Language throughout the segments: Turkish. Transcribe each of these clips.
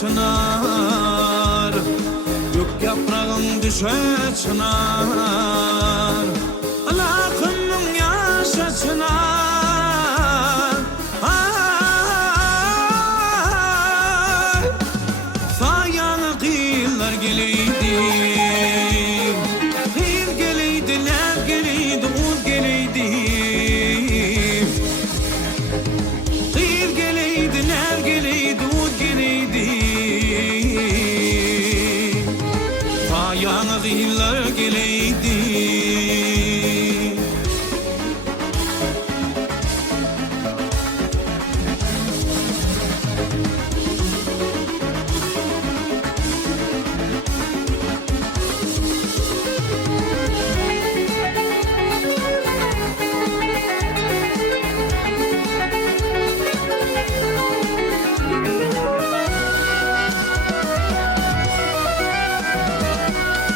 çınar, gök yaprağın düşe çınar, alakımın yaşa çınar. Ay, sayanı kıyılar geleydi, kıyır geleydi, lep geleydi, ud geleydi. Kıyır geleydi, lep geleydi, ud geleydi. Sayanı kıyılar geleydi.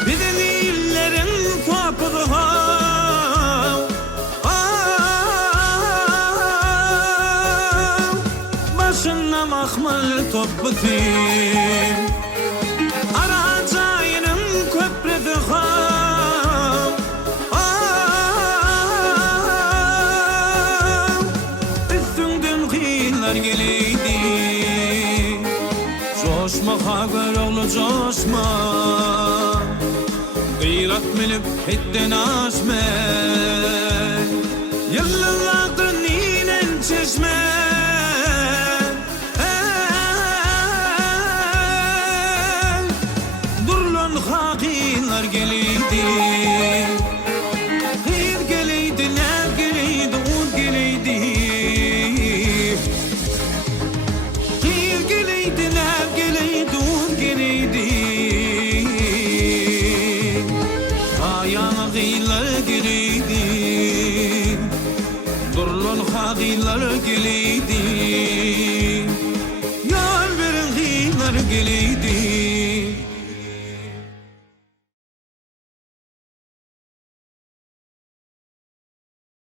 Bizim illerin toprağı, başına mahmal toplusu, aracayının köprüsü, üstünden kıyılar geleydi. Coşma haber oğlu coşma, gıyrat milip hitten aşme, yıllardır ninen çeşme. Durlan hakiler geliyor.